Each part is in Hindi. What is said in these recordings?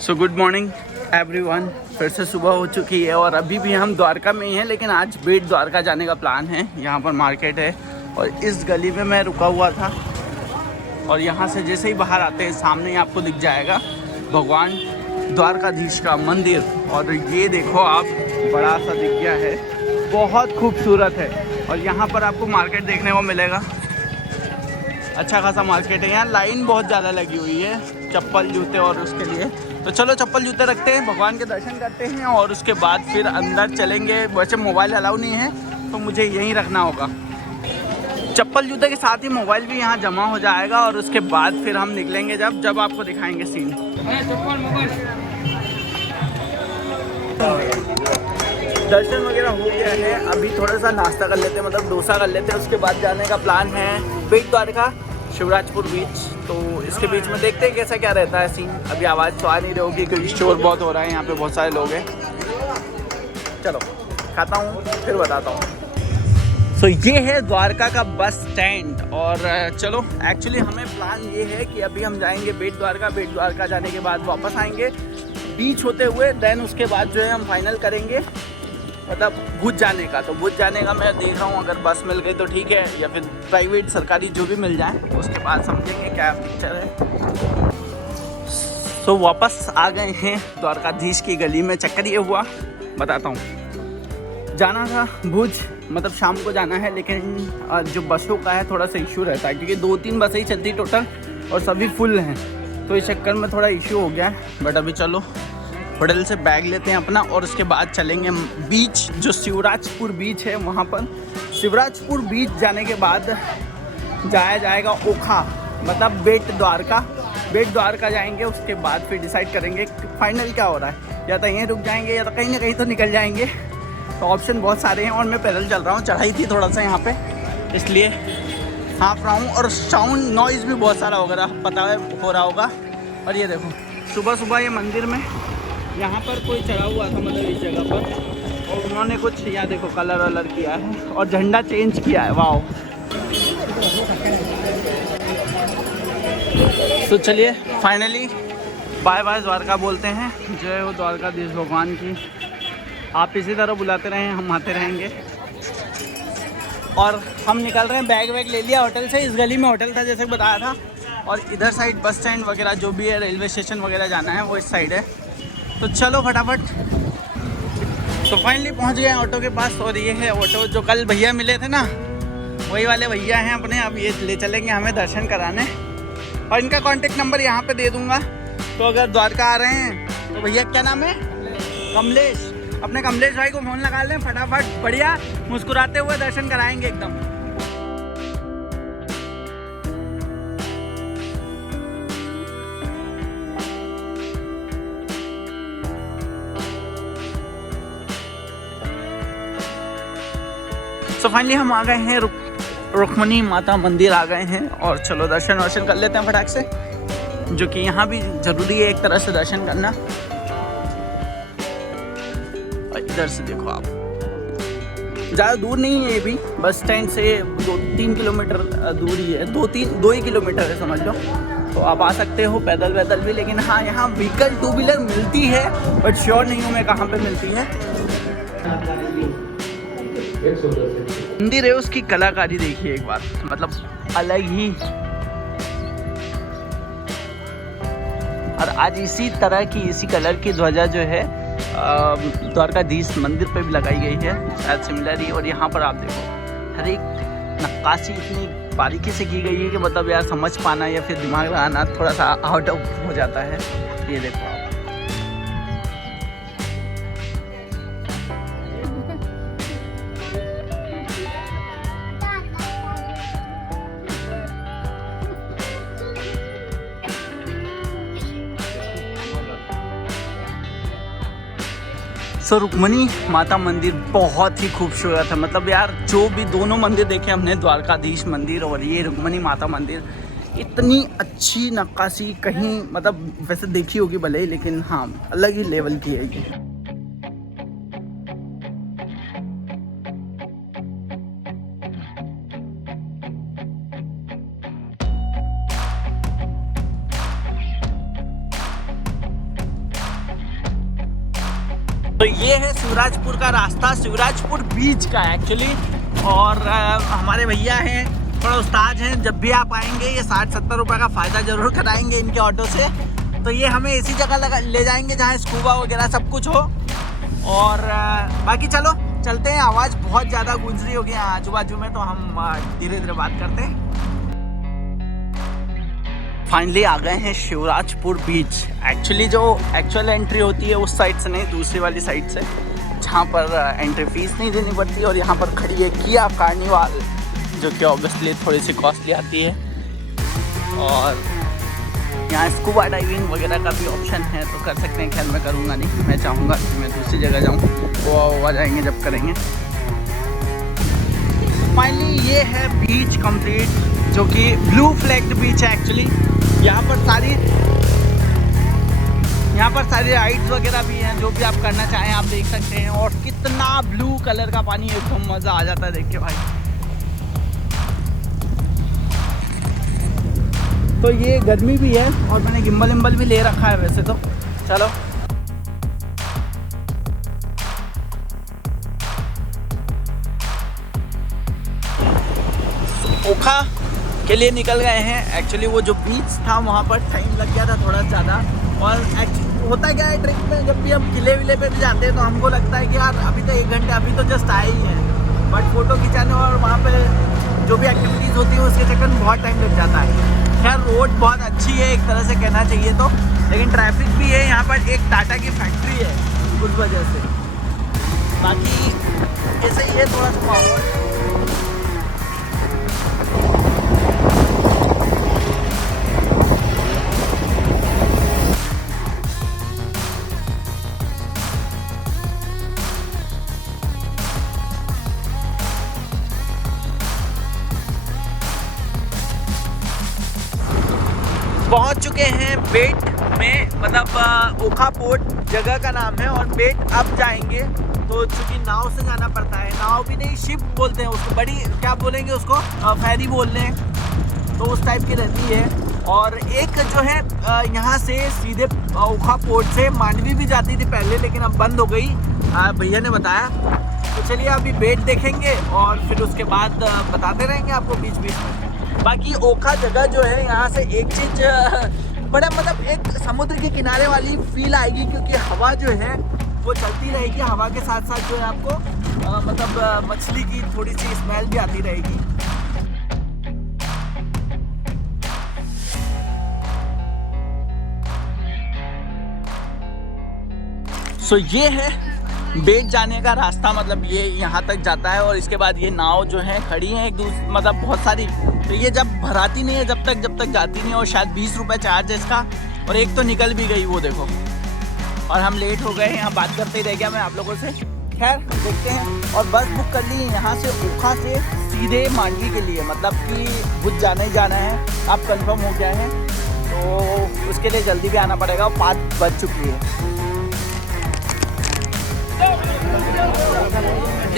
So good morning everyone. फिर से सुबह हो चुकी है और अभी भी हम द्वारका में ही हैं, लेकिन आज बेट द्वारका जाने का प्लान है। यहाँ पर मार्केट है और इस गली में मैं रुका हुआ था और यहाँ से जैसे ही बाहर आते हैं सामने ही आपको दिख जाएगा भगवान द्वारकाधीश का मंदिर। और ये देखो आप, बड़ा सा दिख गया है, बहुत खूबसूरत है। और यहाँ पर आपको मार्केट देखने को मिलेगा, अच्छा खासा मार्केट है। यहाँ लाइन बहुत ज़्यादा लगी हुई है चप्पल जूते और उसके लिए। तो चलो चप्पल जूते रखते हैं, भगवान के दर्शन करते हैं और उसके बाद फिर अंदर चलेंगे। वैसे मोबाइल अलाउ नहीं है तो मुझे यहीं रखना होगा। चप्पल जूते के साथ ही मोबाइल भी यहाँ जमा हो जाएगा और उसके बाद फिर हम निकलेंगे जब आपको दिखाएंगे सीन। दर्शन वगैरह हो गया है, अभी थोड़ा सा नाश्ता कर लेते हैं, मतलब डोसा कर लेते हैं। उसके बाद जाने का प्लान है बेट द्वारका शिवराजपुर बीच। तो इसके बीच में देखते हैं कैसा क्या रहता है सीन। अभी आवाज़ तो आ नहीं रही होगी क्योंकि शोर बहुत हो रहा है, यहाँ पे बहुत सारे लोग हैं। चलो खाता हूँ फिर बताता हूँ। तो ये है द्वारका का बस स्टैंड और चलो एक्चुअली हमें प्लान ये है कि अभी हम जाएंगे बेट द्वारका जाने के बाद वापस आएंगे बीच होते हुए। देन उसके बाद जो है हम फाइनल करेंगे मतलब भुज जाने का। तो भुज जाने का मैं देख रहा हूँ, अगर बस मिल गई तो ठीक है, या फिर प्राइवेट सरकारी जो भी मिल जाए उसके बाद समझेंगे क्या पिक्चर है। तो वापस आ गए हैं द्वारकाधीश की गली में। चक्कर ये हुआ, बताता हूँ। जाना था भुज, मतलब शाम को जाना है, लेकिन जो बसों का है थोड़ा सा इशू रहता है क्योंकि 2-3 बसें ही चलती टोटल और सभी फुल हैं। तो इस चक्कर में थोड़ा इशू हो गया है। बट अभी चलो होटल से बैग लेते हैं अपना और उसके बाद चलेंगे बीच, जो शिवराजपुर बीच है वहाँ पर। शिवराजपुर बीच जाने के बाद जाया जाएगा ओखा, मतलब बेट द्वारका जाएंगे। उसके बाद फिर डिसाइड करेंगे फाइनल क्या हो रहा है, या तो यहीं रुक जाएंगे या तो कहीं ना कहीं तो निकल जाएंगे। तो ऑप्शन बहुत सारे हैं और मैं पैदल चल रहा हूँ, चढ़ाई थी थोड़ा सा यहाँ पे इसलिए हाँफ रहा हूँ। और साउंड नॉइज़ भी बहुत सारा वगैरह पता है हो रहा होगा। और ये देखो सुबह सुबह ये मंदिर में यहाँ पर कोई चढ़ा हुआ था, मतलब इस जगह पर, और उन्होंने कुछ यहाँ देखो कलर वलर किया है और झंडा चेंज किया है। वाह। तो चलिए फाइनली बाय बाय द्वारका बोलते हैं। जय हो द्वारकाधीश भगवान की। आप इसी तरह बुलाते रहें, हम आते रहेंगे। और हम निकल रहे हैं, बैग वैग ले लिया होटल से। इस गली में होटल था जैसे बताया था, और इधर साइड बस स्टैंड वगैरह जो भी है, रेलवे स्टेशन वगैरह जाना है वो इस साइड है। तो चलो फटाफट। तो फाइनली पहुंच गए ऑटो के पास और ये है ऑटो। जो कल भैया मिले थे ना, वही वाले भैया हैं अपने। अब ये ले चलेंगे हमें दर्शन कराने और इनका कांटेक्ट नंबर यहाँ पे दे दूँगा। तो अगर द्वारका आ रहे हैं तो भैया क्या नाम है, कमलेश, अपने कमलेश भाई को फ़ोन लगा लें फटाफट। बढ़िया मुस्कुराते हुए दर्शन कराएंगे एकदम। तो फाइनली हम आ गए हैं रुक्मणी माता मंदिर आ गए हैं और चलो दर्शन वर्शन कर लेते हैं फटाक से, जो कि यहाँ भी ज़रूरी है एक तरह से दर्शन करना। और इधर से देखो आप, ज़्यादा दूर नहीं है ये भी, बस स्टैंड से 2-3 किलोमीटर दूरी है, 2 ही किलोमीटर है समझ लो। तो आप आ सकते हो पैदल भी। लेकिन हाँ, यहाँ व्हीकल 2 व्हीलर मिलती है, बट श्योर नहीं हूँ मैं कहाँ पे मिलती है। मंदिर है, उसकी कलाकारी देखिए एक बार, मतलब अलग ही। और आज इसी तरह की, इसी कलर की ध्वजा जो है द्वारकाधीश मंदिर पे भी लगाई गई है, शायद सिमिलर ही। और यहाँ पर आप देखो हर एक नक्काशी इतनी बारीकी से की गई है कि मतलब यार समझ पाना या फिर दिमाग लगाना थोड़ा सा आउट ऑफ हो जाता है। ये देखो आप, सो रुक्मणी माता मंदिर बहुत ही खूबसूरत है। मतलब यार जो भी दोनों मंदिर देखे हमने, द्वारकाधीश मंदिर और ये रुक्मणी माता मंदिर, इतनी अच्छी नक्काशी कहीं मतलब वैसे देखी होगी भले ही, लेकिन हाँ अलग ही लेवल की है ये। तो ये है शिवराजपुर का रास्ता, शिवराजपुर बीच का एक्चुअली। और हमारे भैया हैं, थोड़ा उस्ताद हैं, जब भी आप आएंगे ये 60-70 रुपये का फ़ायदा ज़रूर कराएंगे इनके ऑटो से। तो ये हमें इसी जगह ले जाएंगे जहाँ स्कूबा वगैरह सब कुछ हो। और बाकी चलो चलते हैं। आवाज़ बहुत ज़्यादा गूंज रही होगी आजू बाजू में, तो हम धीरे धीरे बात करते हैं। फाइनली आ गए हैं शिवराजपुर बीच। एक्चुअली जो एक्चुअल एंट्री होती है उस साइड से नहीं, दूसरी वाली साइड से, जहाँ पर एंट्री फीस नहीं देनी पड़ती। और यहाँ पर खड़ी है किया कार्निवाल, जो कि ऑब्वियसली थोड़ी सी कॉस्टली आती है। और यहाँ स्कूबा डाइविंग वगैरह का भी ऑप्शन है, तो कर सकते हैं। खैर मैं करूँगा नहीं, मैं चाहूँगा कि मैं दूसरी जगह जाऊँ, गोवा जाएंगे जब करेंगे। फाइनली ये है बीच कंप्लीट, जो कि ब्लू फ्लैग्ड बीच है एक्चुअली। यहाँ पर सारी राइड्स वगैरह भी हैं, जो भी आप करना चाहें आप देख सकते हैं। और कितना ब्लू कलर का पानी, एकदम मज़ा आ जाता है देख के भाई। तो ये गर्मी भी है और मैंने गिम्बल भी ले रखा है वैसे तो। चलो ओखा के लिए निकल गए हैं। एक्चुअली वो जो बीच था वहाँ पर टाइम लग गया था थोड़ा ज़्यादा। और होता क्या है ट्रिप में, जब भी हम किले विले पे भी जाते हैं तो हमको लगता है कि यार अभी तो 1 घंटे अभी तो जस्ट आए ही हैं, बट फ़ोटो खिंचाने और वहाँ पे जो भी एक्टिविटीज़ होती है उसके चक्कर में बहुत टाइम लग जाता है। खैर रोड बहुत अच्छी है एक तरह से कहना चाहिए तो, लेकिन ट्रैफिक भी है। यहाँ पर एक टाटा की फैक्ट्री है उस वजह से। बाकी ऐसे ही है थोड़ा सा माहौल। पहुंच चुके हैं बेट में, मतलब ओखा पोर्ट जगह का नाम है। और बेट अब जाएंगे तो चूँकि नाव से जाना पड़ता है, नाव भी नहीं शिप बोलते हैं उसको, बड़ी क्या बोलेंगे उसको, फेरी बोल रहे हैं, तो उस टाइप की रहती है। और एक जो है यहाँ से सीधे ओखा पोर्ट से मांडवी भी जाती थी पहले, लेकिन अब बंद हो गई, भैया ने बताया। तो चलिए अभी बेट देखेंगे और फिर उसके बाद बताते रहेंगे आपको बीच बीच में। बाकी ओखा जगह जो है, यहाँ से एक चीज़ बड़ा मतलब एक समुद्र के किनारे वाली फील आएगी, क्योंकि हवा जो है वो चलती रहेगी। हवा के साथ साथ जो है आपको मतलब मछली की थोड़ी सी स्मेल भी आती रहेगी। सो ये है बेट जाने का रास्ता, मतलब ये यहाँ तक जाता है। और इसके बाद ये नाव जो है खड़ी है एक दूसरी, मतलब बहुत सारी। तो ये जब भराती नहीं है जब तक जाती नहीं है। और शायद 20 रुपये चार्ज है इसका। और एक तो निकल भी गई वो देखो। और हम लेट हो गए, यहाँ बात करते ही रह गया मैं आप लोगों से। खैर देखते हैं। और बस बुक कर ली है यहाँ से ओखा से सीधे मांडवी के लिए, मतलब कि भुज जाना ही जाना है। अब कंफर्म हो गया है, तो उसके लिए जल्दी भी आना पड़ेगा। 5 बज चुकी है।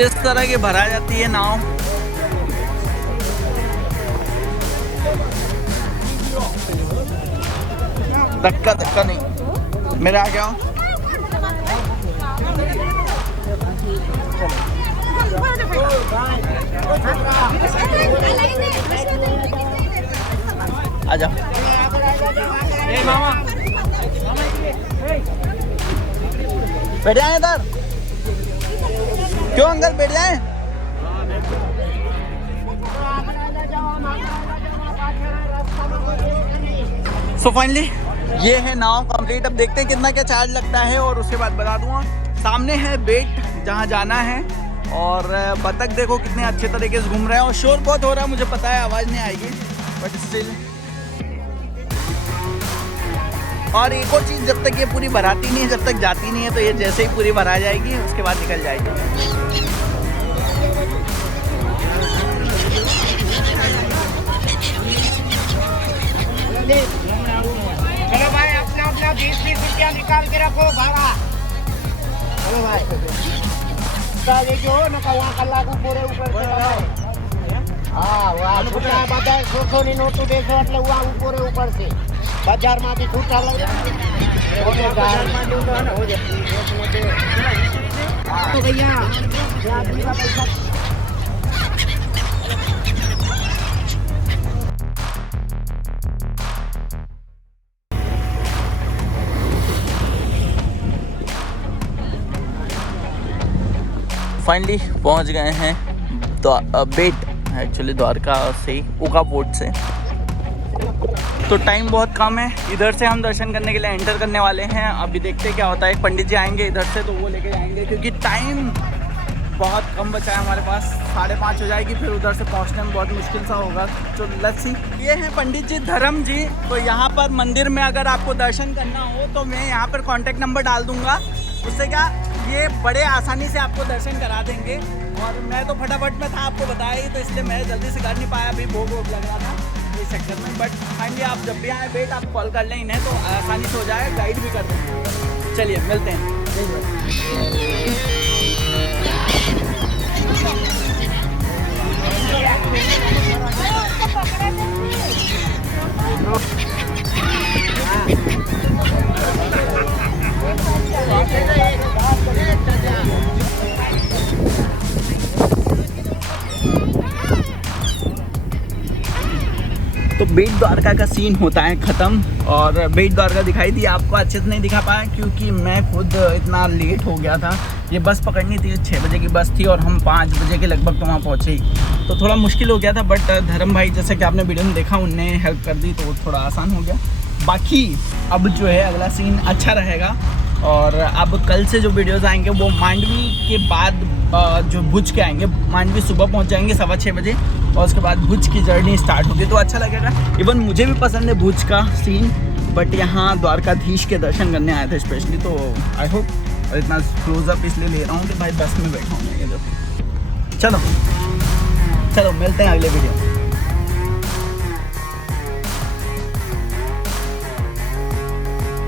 इस तरह की भरा जाती है नाव। धक्का नहीं, मेरे आ गया। आ जाओ। बैठ जाए इधर। क्यों अंकल बैठ जाए। सो फाइनली ये है नाव कंप्लीट। अब देखते हैं कितना क्या चार्ज लगता है और उसके बाद बता दूंगा। सामने है बेट जहाँ जाना है। और बतख देखो कितने अच्छे तरीके से घूम रहे हैं। और शोर बहुत हो रहा है, मुझे पता है आवाज़ नहीं आएगी, बट स्टिल। और एक और चीज़, जब तक ये पूरी भराती नहीं है, जब तक जाती नहीं है, तो ये जैसे ही पूरी भरा जाएगी उसके बाद निकल जाएगी। चलो भाई, अपना 20-20 रुपया निकाल के रखो भाड़ा। चलो भाई, जो ना वहाँ का लागू पूरे ऊपर वहाँ छूटा बाजार 100 नोटू 200 वहाँ पूरे ऊपर से बाजार में भी छूटा लग तो भैया ये आदमी का पैसा फाइनली पहुंच गए हैं बेट, एक्चुअली द्वारका से ओका पोर्ट से। तो टाइम बहुत कम है, इधर से हम दर्शन करने के लिए एंटर करने वाले हैं। अभी देखते हैं क्या होता है। पंडित जी आएंगे इधर से तो वो लेके जाएंगे, क्योंकि टाइम बहुत कम बचा है हमारे पास। 5:30 हो जाएगी, फिर उधर से पहुंचने में बहुत मुश्किल सा होगा। तो लेट्स सी। ये हैं पंडित जी धर्म जी। तो यहाँ पर मंदिर में अगर आपको दर्शन करना हो तो मैं यहाँ पर कॉन्टैक्ट नंबर डाल दूँगा, उससे क्या ये बड़े आसानी से आपको दर्शन करा देंगे। और मैं तो फटाफट में था, आपको बताया ही, तो इसलिए मैं जल्दी से कर नहीं पाया, अभी भोग लग रहा था इस सेक्टर में। बट फाइनली आप जब भी आए बेट, आप कॉल कर लें इन्हें, तो आसानी से हो जाएगा, गाइड भी कर देंगे। चलिए मिलते हैं। तो बेट द्वारका का सीन होता है ख़त्म, और बेट द्वारका दिखाई दी आपको, अच्छे से नहीं दिखा पाया क्योंकि मैं खुद इतना लेट हो गया था। ये बस पकड़नी थी, 6 बजे की बस थी और हम 5 बजे के लगभग तो वहाँ पहुँचे ही, तो थोड़ा मुश्किल हो गया था। बट धर्म भाई, जैसे कि आपने वीडियो में देखा, उनने हेल्प कर दी तो थोड़ा आसान हो गया। बाकी अब जो है अगला सीन अच्छा रहेगा। और अब कल से जो वीडियोज़ आएंगे वो मांडवी के बाद जो भुज के आएंगे। मांडवी सुबह पहुंच जाएंगे 6:15 बजे, और उसके बाद भुज की जर्नी स्टार्ट होगी, तो अच्छा लगेगा। इवन मुझे भी पसंद है भुज का सीन, बट यहाँ द्वारकाधीश के दर्शन करने आए थे स्पेशली, तो आई होप। और इतना क्लोजअप इसलिए ले रहा हूँ कि भाई बस में बैठा हूँ मैं। ये देखो, चलो मिलते हैं अगले वीडियो।